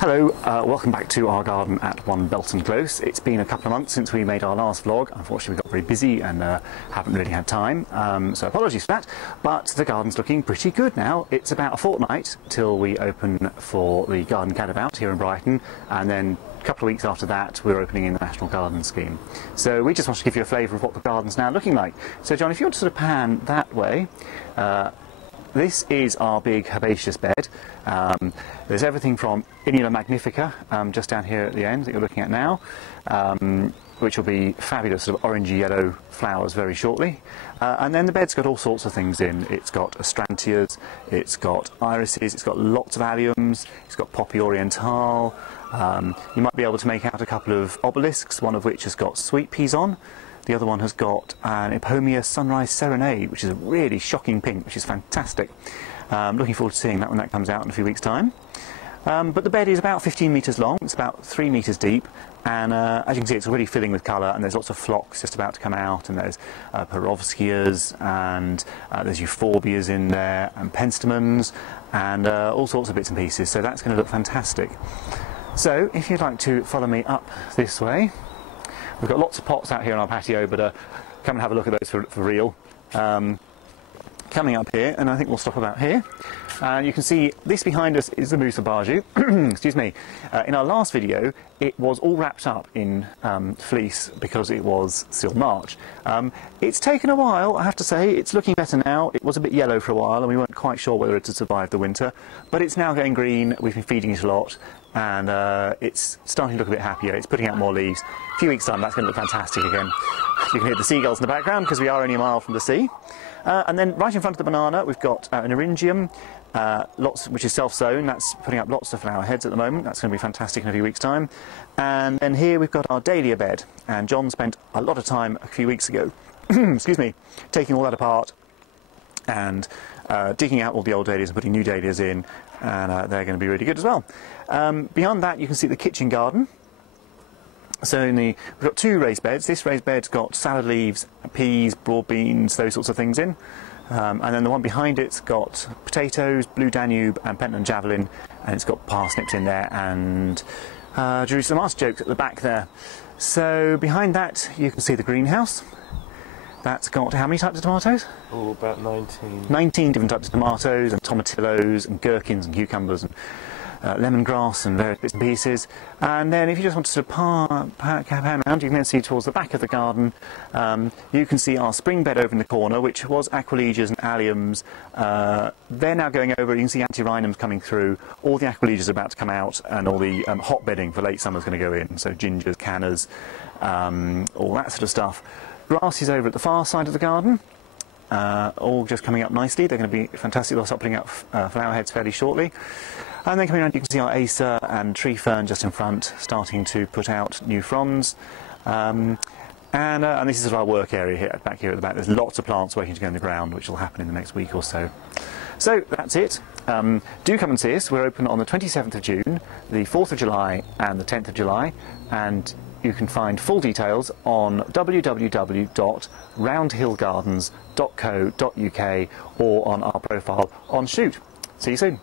Hello, welcome back to our garden at 1 Belton Close. It's been a couple of months since we made our last vlog. Unfortunately we got very busy and haven't really had time, so apologies for that, but the garden's looking pretty good now. It's about a fortnight till we open for the Garden Cadabout here in Brighton, and then a couple of weeks after that we're opening in the National Garden Scheme. So we just want to give you a flavour of what the garden's now looking like. So John, if you want to sort of pan that way, this is our big herbaceous bed. There's everything from Inula magnifica, just down here at the end that you're looking at now, which will be fabulous sort of orangey yellow flowers very shortly. And then the bed's got all sorts of things in. It's got astrantias, it's got irises, it's got lots of alliums, it's got poppy orientale. You might be able to make out a couple of obelisks, one of which has got sweet peas on. The other one has got an Epomea Sunrise Serenade, which is a really shocking pink, which is fantastic. Looking forward to seeing that when that comes out in a few weeks' time. But the bed is about 15 metres long, it's about 3 metres deep, and as you can see it's already filling with colour, and there's lots of phlox just about to come out, and there's Perovskias, and there's euphorbias in there, and penstemons, and all sorts of bits and pieces, so that's going to look fantastic. So if you'd like to follow me up this way, we've got lots of pots out here on our patio, but come and have a look at those for real. Coming up here, and I think we'll stop about here. You can see this behind us is the Musa Baju. Excuse me. In our last video, it was all wrapped up in fleece because it was still March. It's taken a while, I have to say. It's looking better now. It was a bit yellow for a while, and we weren't quite sure whether it had survived the winter. But it's now going green. We've been feeding it a lot, and it's starting to look a bit happier. It's putting out more leaves. A few weeks' time, that's going to look fantastic again. You can hear the seagulls in the background because we are only a mile from the sea. And then right in front of the banana we've got an eryngium, which is self-sown. That's putting up lots of flower heads at the moment. That's going to be fantastic in a few weeks' time. And then here we've got our dahlia bed, and John spent a lot of time a few weeks ago excuse me, taking all that apart and digging out all the old dahlias and putting new dahlias in, and they're going to be really good as well. Beyond that you can see the kitchen garden. So we've got two raised beds. This raised bed's got salad leaves, peas, broad beans, those sorts of things in. And then the one behind it's got potatoes, blue Danube and Pentland javelin, and it's got parsnips in there and Jerusalem artichokes at the back there. So behind that you can see the greenhouse. That's got how many types of tomatoes? Oh, about 19. 19 different types of tomatoes and tomatillos and gherkins and cucumbers and lemongrass and various bits and pieces. And then if you just want to sort of pan around, you can then see towards the back of the garden, you can see our spring bed over in the corner, which was Aquilegias and Alliums. They're now going over. You can see Antirrhinums coming through. All the Aquilegias are about to come out, and all the hot bedding for late summer is going to go in. So gingers, cannas, all that sort of stuff. Grass is over at the far side of the garden. All just coming up nicely. They're going to be fantastic. They'll start putting out flower heads fairly shortly. And then coming around you can see our Acer and tree fern just in front, starting to put out new fronds. And this is our work area here, back here at the back. There's lots of plants waiting to go in the ground, which will happen in the next week or so. So that's it. Do come and see us. We're open on the 27th of June, the 4th of July and the 10th of July. And you can find full details on www.roundhillgardens.co.uk or on our profile on Shoot. See you soon.